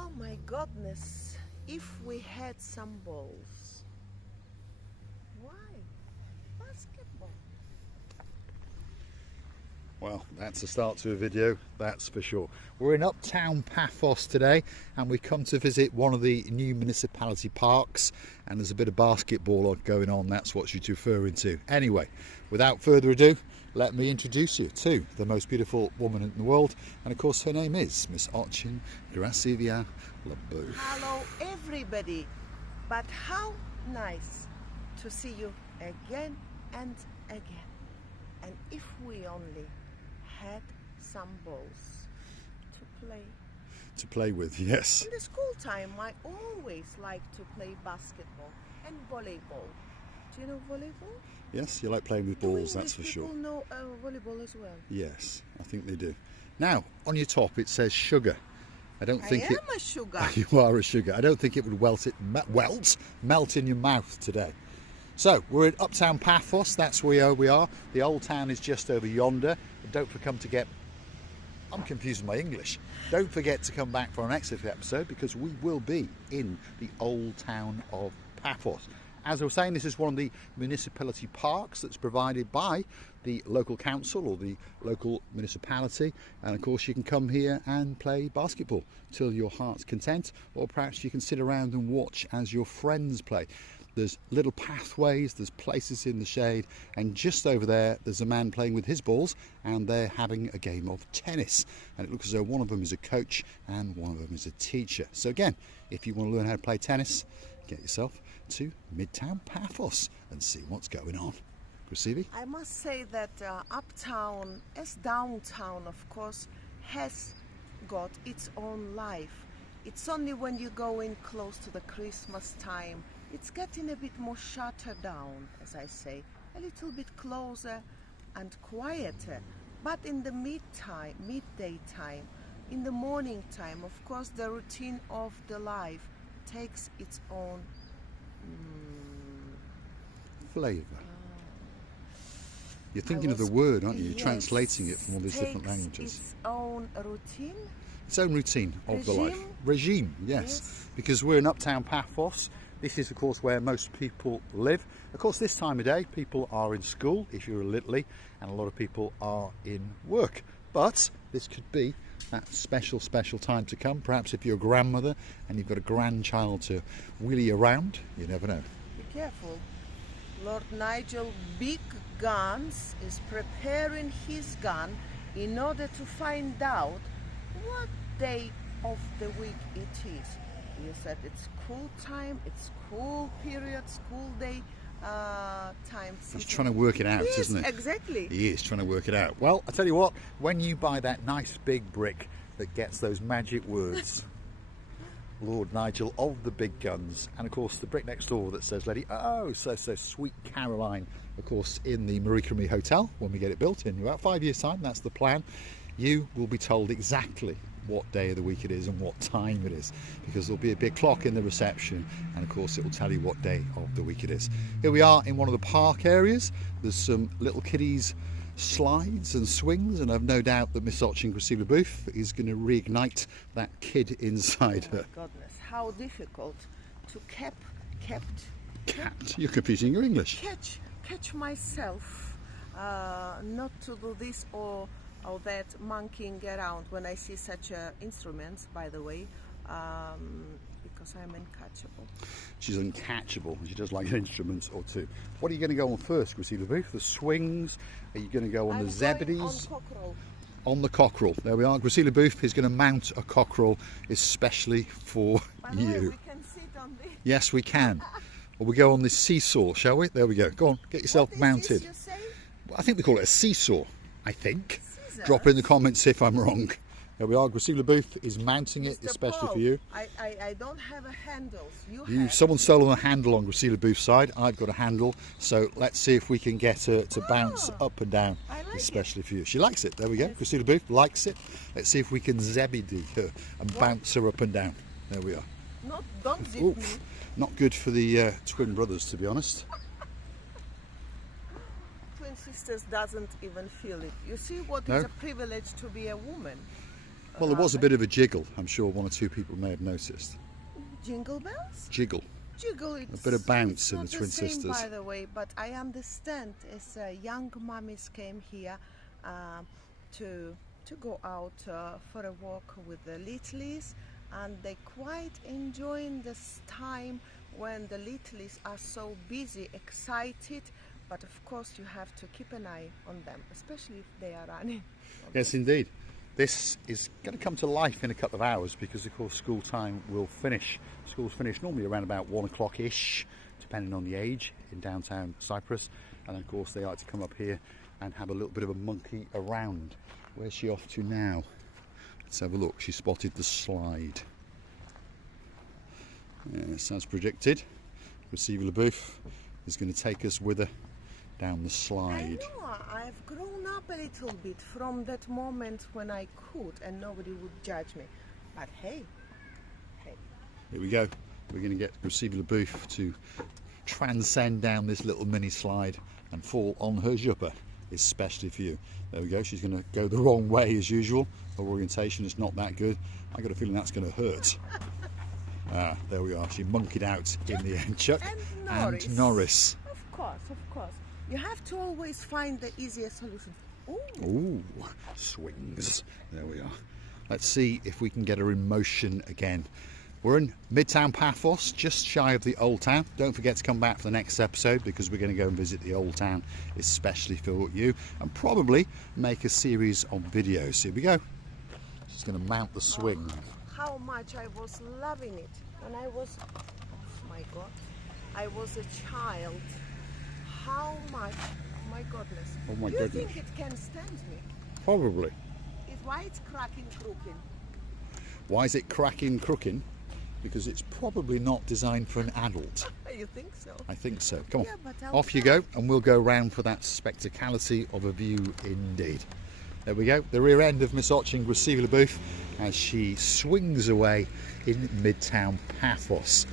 Oh my goodness, if we had some balls. Why? Basketball. Well, that's a start to a video, that's for sure. We're in Uptown Paphos today and we've come to visit one of the new municipality parks, and there's a bit of basketball going on, that's what she's referring to. Anyway, without further ado, let me introduce you to the most beautiful woman in the world, and of course her name is Miss Ochin Gracivia Labouf. Hello everybody, but how nice to see you again and again. And if we only had some balls to play with, yes. In the school time, I always like to play basketball and volleyball. Do you know volleyball? Yes, you like playing with balls, that's for sure. Do people know volleyball as well? Yes, I think they do. Now, on your top it says sugar. I am a sugar. You are a sugar. I don't think it would melt in your mouth today. So, we're in Uptown Paphos, that's where we are. The old town is just over yonder. I'm confused with my English. Don't forget to come back for our next episode, because we will be in the old town of Paphos. As I was saying, this is one of the municipality parks that's provided by the local council or the local municipality, and of course you can come here and play basketball till your heart's content, or perhaps you can sit around and watch as your friends play. There's little pathways, there's places in the shade, and just over there there's a man playing with his balls, and they're having a game of tennis, and it looks as though one of them is a coach and one of them is a teacher. So again, if you want to learn how to play tennis, get yourself to Midtown Paphos and see what's going on. Gracivi? I must say that Uptown, as downtown of course, has got its own life. It's only when you go in close to the Christmas time, it's getting a bit more shuttered down, as I say, a little bit closer and quieter. But in the midday time, in the morning time, of course, the routine of the life takes its own flavour. You're thinking of the word, aren't you? You're translating it from all these different languages. Its own routine? Its own routine of the life. Regime, yes. Because we're in Uptown Paphos. This is, of course, where most people live. Of course, this time of day, people are in school, if you're a littly, and a lot of people are in work. But this could be that special time to come. Perhaps if you're a grandmother and you've got a grandchild to wheelie around, you never know. Be careful. Lord Nigel Big Guns is preparing his gun in order to find out what day of the week it is. You said it's school time, it's school period, school day time. He's trying to work it out, isn't he? Exactly. He is trying to work it out. Well, I tell you what, when you buy that nice big brick that gets those magic words, Lord Nigel of the Big Guns, and of course the brick next door that says Lady, so Sweet Caroline, of course, in the Marika Hotel, when we get it built in about 5 years' time, that's the plan, you will be told exactly what day of the week it is and what time it is, because there'll be a big clock in the reception, and of course it will tell you what day of the week it is. Here we are in one of the park areas. There's some little kiddies slides and swings, and I've no doubt that Miss Ochin Gracivia Labouf is going to reignite that kid inside her. Oh my goodness, how difficult to You're confusing your English. Catch myself not to do this or that monkeying around when I see such instruments, by the way, because I'm uncatchable. She's uncatchable. She does like an instrument or two. What are you going to go on first, Gracivia Labouf? The swings? Are you going to go on the zebidees? On the cockerel. There we are. Gracivia Labouf is going to mount a cockerel especially for you. We can sit on this. Yes, we can. Or we go on this seesaw, shall we? There we go. Go on, get yourself mounted. This, you say? I think they call it a seesaw, I think. Drop in the comments if I'm wrong. There we are. Gracivia Labouf is mounting it, especially for you. I don't have a handle. Someone's stolen a handle on Gracivia Labouf's side. I've got a handle, so let's see if we can get her to bounce up and down, especially for you. She likes it. There we go. Gracivia Labouf likes it. Let's see if we can zebedee her and bounce her up and down. There we are. Don't zip me. Not good for the twin brothers, to be honest. Twin sisters doesn't even feel it. You see what is a privilege to be a woman. Well, there was a bit of a jiggle. I'm sure one or two people may have noticed. Jingle bells? Jiggle. Jiggle. It's, A bit of bounce it's in not the Twin same, Sisters. by the way, but I understand as young mummies came here to go out for a walk with the littlies, and they quite enjoying this time when the littlies are so busy, excited. But of course, you have to keep an eye on them, especially if they are running. Yes, indeed. This is going to come to life in a couple of hours because, of course, school time will finish. Schools finish normally around about 1 o'clock-ish, depending on the age, in downtown Cyprus. And, of course, they like to come up here and have a little bit of a monkey around. Where's she off to now? Let's have a look. She spotted the slide. Yes, as predicted, Receiver LeBouf is going to take us with her down the slide. I know, I've grown up a little bit from that moment when I could and nobody would judge me. But hey. Here we go. We're going to get Receiver LeBouf to transcend down this little mini slide and fall on her jumper, especially for you. There we go. She's going to go the wrong way as usual. Her orientation is not that good. I got a feeling that's going to hurt. There we are. She monkeyed out in the end. Chuck and Norris. Of course. You have to always find the easiest solution. Ooh, swings. There we are. Let's see if we can get her in motion again. We're in Midtown Paphos, just shy of the Old Town. Don't forget to come back for the next episode because we're going to go and visit the Old Town, especially for you, and probably make a series of videos. Here we go. She's going to mount the swing. How much I was loving it when I was, oh my God, I was a child. How much, oh my goodness. Oh my Do you goodness. think it can stand me? Probably. It's why it's cracking, crooking. Why is it cracking, crooking? Because it's probably not designed for an adult. You think so? I think so. Come on, Yeah, but I'll off you try. go, and we'll go round for that spectacality of a view indeed. There we go, the rear end of Miss Oching Receiver LeBouf as she swings away in Midtown Paphos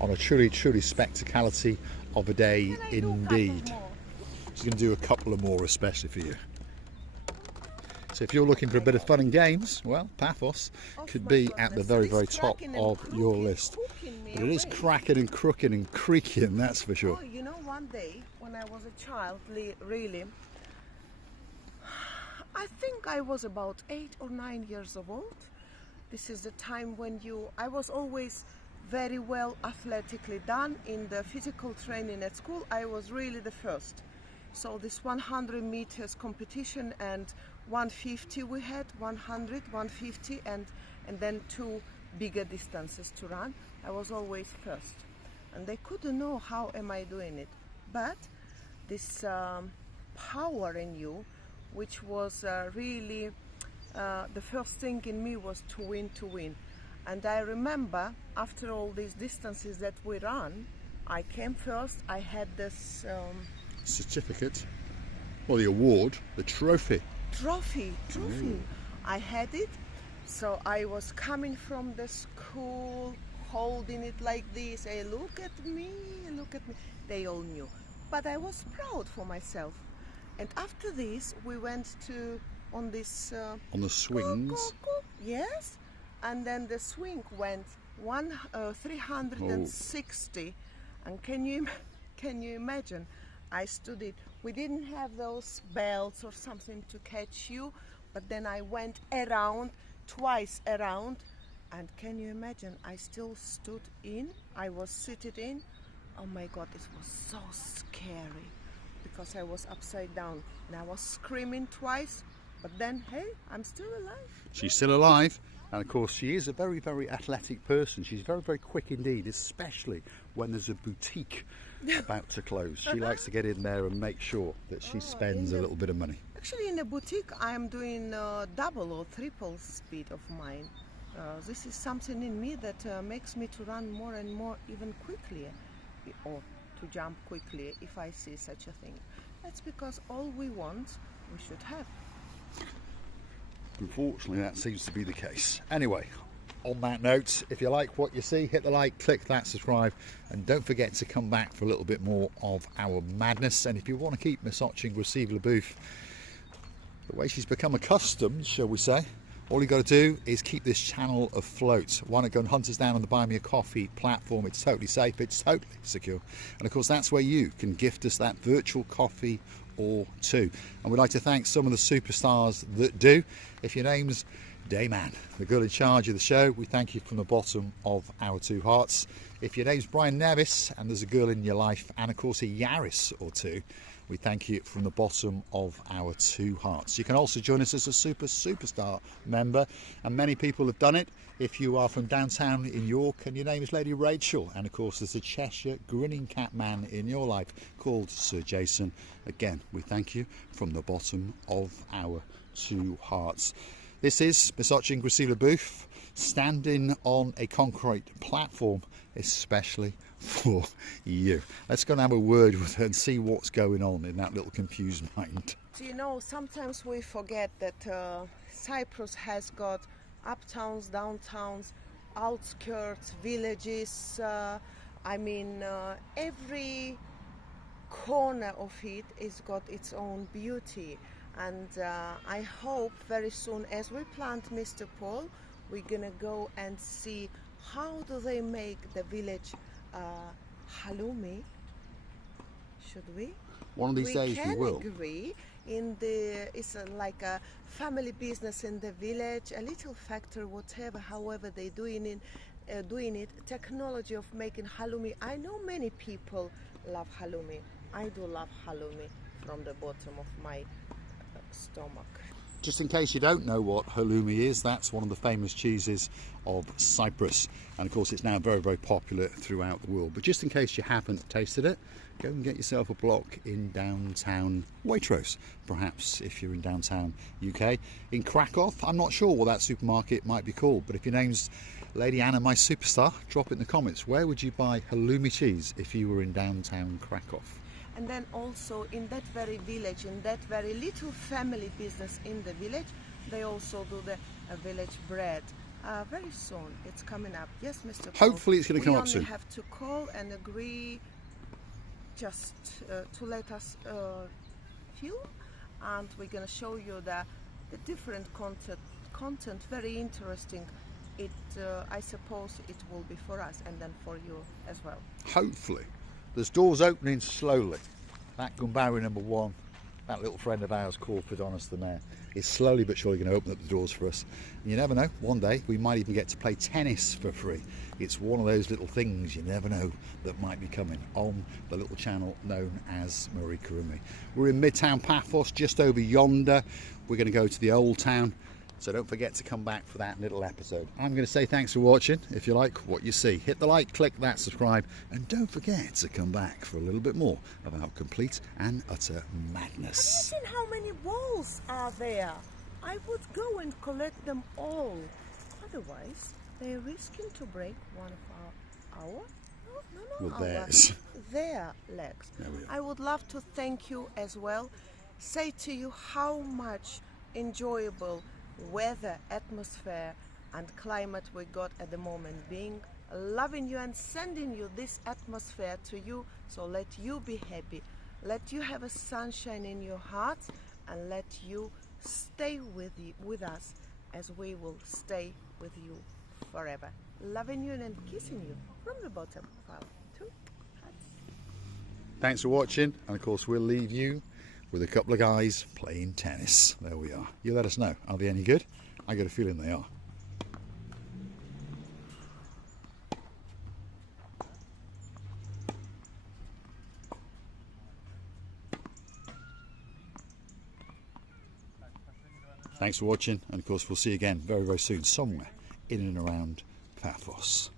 on a truly spectacality of a day Can I do a couple indeed. more? She's going to do a couple of more especially for you. So if you're looking for a bit of fun and games, well, Paphos could my be at the goodness, very it's top cracking and of your crooking, list. hooking me But it is away. cracking and crooking and creaking, that's for sure. Oh, you know, one day when I was a child, really, I think I was about 8 or 9 years old. This is the time when I was always very well athletically done in the physical training at school. I was really the first. So this 100 meters competition and 150 we had, 100, 150 and then 2 bigger distances to run. I was always first. And they couldn't know how am I doing it. But this power in you, which was really the first thing in me was to win. And I remember after all these distances that we ran, I came first. I had this Certificate, well, the award, the trophy. trophy. I had it. So I was coming from the school holding it like this. Hey, look at me. They all knew. But I was proud for myself. And after this, we went on this On the swings. Yes, and then the swing went 360, and can you imagine? I stood it. We didn't have those belts or something to catch you, but then I went twice around, and can you imagine? I still stood in. I was seated in. Oh my God, it was so scary because I was upside down and I was screaming twice. But then, hey, I'm still alive. She's still alive, and of course she is a very athletic person. She's very quick indeed, especially when there's a boutique about to close. She likes to get in there and make sure that she spends a little bit of money. Actually, in a boutique, I'm doing double or triple speed of mine. This is something in me that makes me to run more and more, even quickly, or to jump quickly if I see such a thing. That's because all we want, we should have. Unfortunately, that seems to be the case. Anyway, on that note, if you like what you see, hit the like, click that subscribe, and don't forget to come back for a little bit more of our madness. And if you want to keep Miss Oching Receiver LeBouf the way she's become accustomed, shall we say, All you got to do is keep this channel afloat. Why not go and hunt us down on the Buy Me a Coffee platform? It's totally safe, it's totally secure. And of course, that's where you can gift us that virtual coffee or two. And we'd like to thank some of the superstars that do. If your name's Dayman, the girl in charge of the show, we thank you from the bottom of our two hearts. If your name's Brian Nevis and there's a girl in your life, and of course a Yaris or two, we thank you from the bottom of our two hearts. You can also join us as a superstar member, and many people have done it. If you are from downtown in York and your name is Lady Rachel, and of course there's a Cheshire grinning cat man in your life called Sir Jason, again we thank you from the bottom of our two hearts. This is Misochin Gracila Booth, standing on a concrete platform especially for you. Let's go and have a word with her and see what's going on in that little confused mind. So, you know, sometimes we forget that Cyprus has got uptowns, downtowns, outskirts, villages. Every corner of it has got its own beauty. And I hope very soon, as we plant Mr. Paul, we're gonna go and see how do they make the village halloumi. Should we? One of these days we will. We can agree it's like a family business in the village, a little factory, whatever. However they doing it, technology of making halloumi. I know many people love halloumi. I do love halloumi from the bottom of my stomach. Just in case you don't know what halloumi is, that's one of the famous cheeses of Cyprus, and of course it's now very, very popular throughout the world. But just in case you haven't tasted it, go and get yourself a block in downtown Waitrose, perhaps if you're in downtown UK. In Krakow, I'm not sure what that supermarket might be called, but if your name's Lady Anna, my superstar, drop it in the comments. Where would you buy halloumi cheese if you were in downtown Krakow? And then also in that very village, in that very little family business in the village, they also do the village bread. Very soon, it's coming up. Yes, Mr. Paul. Hopefully it's going to come up soon. We only have to call and agree just to let us film, and we're going to show you the different content. Very interesting. I suppose it will be for us and then for you as well. Hopefully. There's doors opening slowly. That Gumbawi number one, that little friend of ours called Predonis the Mayor, is slowly but surely going to open up the doors for us. And you never know, one day we might even get to play tennis for free. It's one of those little things you never know that might be coming on the little channel known as Marika and Me. We're in Midtown Paphos, just over yonder. We're going to go to the Old Town. So don't forget to come back for that little episode. I'm going to say thanks for watching. If you like what you see, hit the like, click that subscribe, and don't forget to come back for a little bit more about complete and utter madness. Imagine how many balls are there. I would go and collect them all. Otherwise, they're risking to break one of their legs. I would love to thank you as well. Say to you how much enjoyable weather, atmosphere and climate we got at the moment, being loving you and sending you this atmosphere to you. So let you be happy, let you have a sunshine in your heart, and let you stay with us as we will stay with you forever. Loving you and kissing you from the bottom of our two hearts. Thanks for watching, and of course we'll leave you with a couple of guys playing tennis. There we are. You let us know. Are they any good? I got a feeling they are. Thanks for watching, and of course we'll see you again very, very soon, somewhere in and around Paphos.